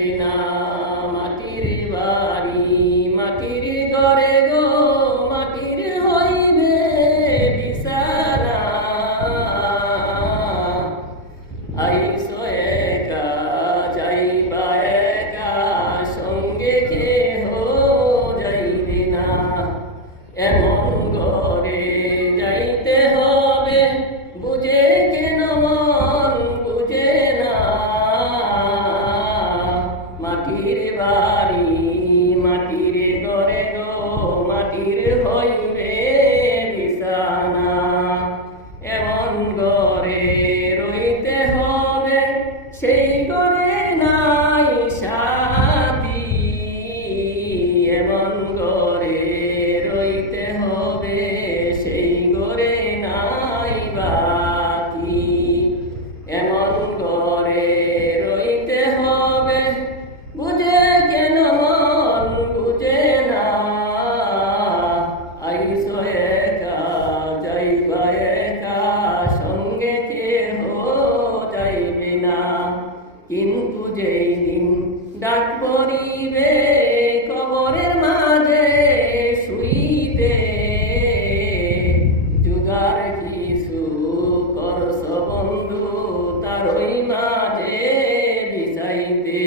যাইবে না মাটির বাড়ি মাটির ঘরে গো মাটির হইবে বিছানা আইসো একা যাইবা একা সঙ্গে কেহ যাইবে না এমন ঘরে যাইতে হবে বুঝে কেন মন বুঝে না মাটির বাড়ি মাটির ঘরে গো মাটির হইবে বিছানা এমন ঘরে রইতে হবে সেই ঘরে নাই সাথী এমন ঘরে রইতে হবে সেই ঘরে নাই বাতি এমন ঘরে রইতে হবে বুঝে কেন মন বুঝে না আইসো একা যাইবা একা সঙ্গে কেহ যাইবে না কিন্তু যেই দিন ডাক পড়িবে কবরের মাঝে শুইতে জুগার কিছু করছ বন্ধু তার ওই মাঝে বিছাইতে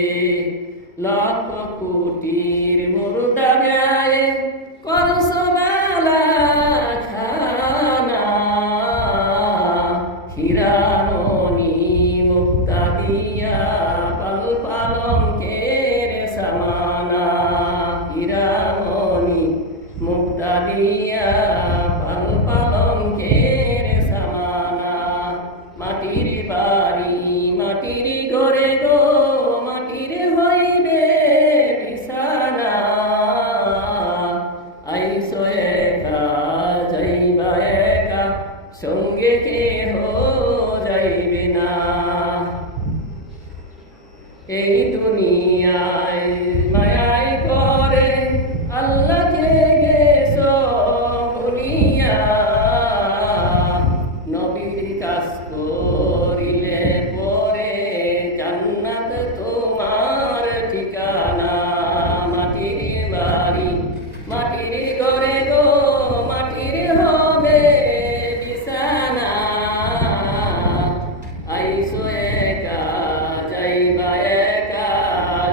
লক্ষ কোটির মুর্দা ব্যয় করছ বেলা খানা হিরামণি মুক্তা দিয়া পাল পালঙ্কের সমানা হিরামণি মুক্তা দিয়া পাল পালঙ্কের সমানা মাটির বাড়ি মাটির ঘরে গো মাটির হইবে বিছানা আইসো একা যাইবা একা সঙ্গে কেহ যাইবে না এই দুনিয়ায় মায়াই করে আল্লাহ